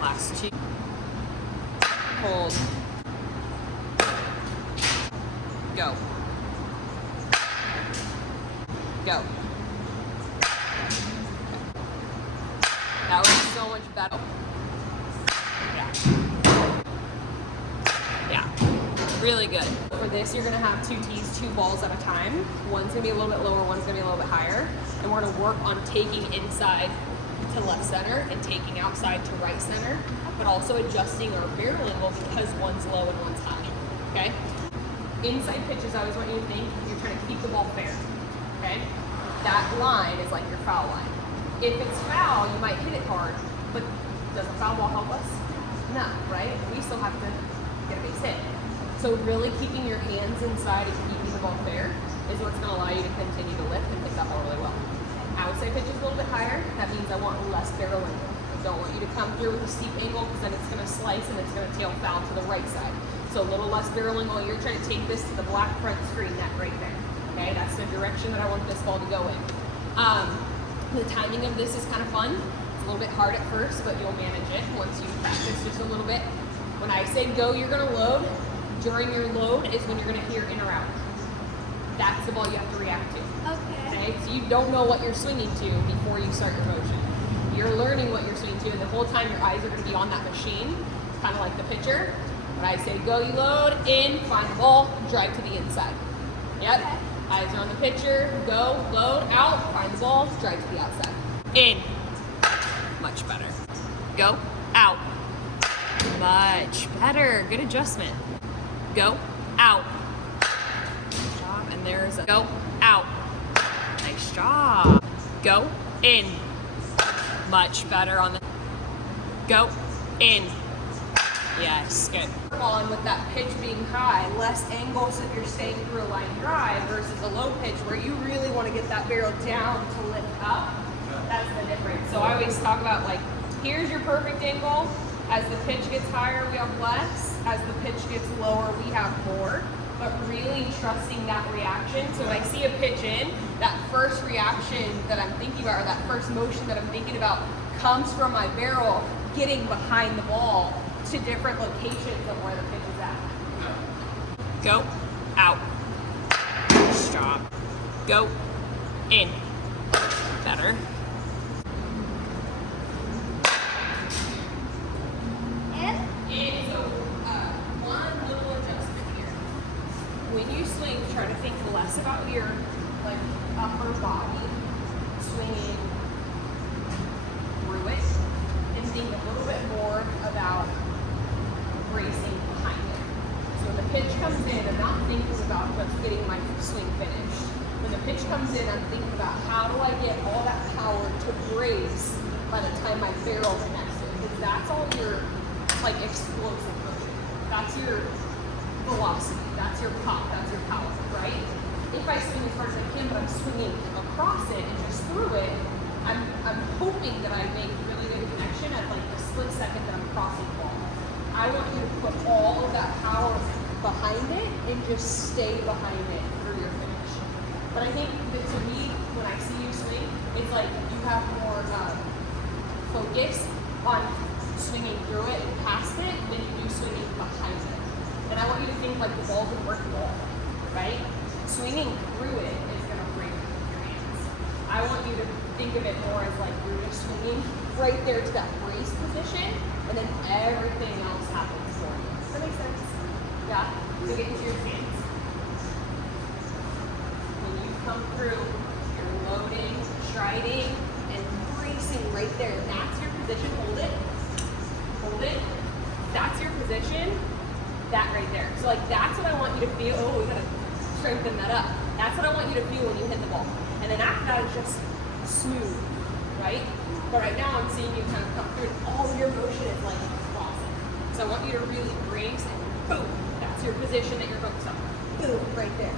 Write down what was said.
Last 2. Hold. Go. Go. That was so much better. Yeah. Really good. For this, you're gonna have 2 tees, 2 balls at a time. One's gonna be a little bit lower, one's gonna be a little bit higher. And we're gonna work on taking inside to left center and taking outside to right center, but also adjusting our barrel angle because one's low and one's high, okay? Inside pitches, I always want you to think you're trying to keep the ball fair, okay? That line is like your foul line. If it's foul, you might hit it hard, but does a foul ball help us? No, right? We still have to get a base hit. So really keeping your hands inside and keeping the ball fair is what's gonna allow you to continue to lift and hit that ball really well. Outside pitch is a little bit higher. That means I want less barrel angle. I don't want you to come through with a steep angle because then it's gonna slice and it's gonna tail foul to the right side. So a little less barrel angle. You're trying to take this to the black front screen net right there. Okay, that's the direction that I want this ball to go in. The timing of this is kind of fun. It's a little bit hard at first, but you'll manage it once you practice just a little bit. When I say go, you're gonna load. During your load is when you're gonna hear in or out. That's the ball you have to react to. Okay, so you don't know what you're swinging to before you start your motion. You're learning what you're swinging to, and the whole time your eyes are gonna be on that machine. It's kind of like the pitcher. When I say go, you load, in, find the ball, drive to the inside. Yep. Okay. Eyes are on the pitcher, go, load, out, find the ball, drive to the outside. In. Much better. Go, out. Much better. Good adjustment. Go, out. Good job. And there's a go, out. Nice job. Go, in. Much better on the go, in. Yes, good. On with that pitch being high, less angles if you're staying through a line drive versus a low pitch where you really want to get that barrel down to lift up. That's the difference. So I always talk about like, here's your perfect angle. As the pitch gets higher, we have less. As the pitch gets lower, we have more. But really trusting that reaction. So when I see a pitch in, that first reaction that I'm thinking about, or that first motion that I'm thinking about, comes from my barrel getting behind the ball to different locations of where the pitch is at. Go, out. Stop. Go, in. Better. And so, one little adjustment here. When you swing, try to think less about your like upper body swinging through it, and think a little bit more about bracing behind it. So when the pitch comes in, I'm not thinking about what's getting my swing finished. When the pitch comes in, I'm thinking about how do I get all that power to brace by the time my barrel connects it. Because that's all your like explosive motion. That's your velocity. That's your pop. That's your power, right? If I swing as hard as I can, but I'm swinging across it and just through it, I'm hoping that I make really good connection at like the split second that I'm crossing the ball. I want you to put all of that power behind it and just stay behind it through your finish. But I think that to me, when I see you swing, it's like you have more focus on swinging through it and past it than you do swinging behind it. And I want you to think like the ball's a brick wall, right? Swinging through it is going to break your hands. I want you to think of it more as like you're just swinging right there to that brace position, and then everything else happens for you. Does that make sense? Yeah? So get into your stance. When you come through, you're loading, striding, and bracing right there. That's your position. Hold it. Hold it. That's your position. That right there. So like that's what I want you to feel. Oh, we gotta strengthen that up. That's what I want you to feel when you hit the ball. And then after that, it's just smooth, right? But right now, I'm seeing you kind of come through, and all your motion is like crossing. So I want you to really brace and boom. That's your position that you're focused on. Boom, right there.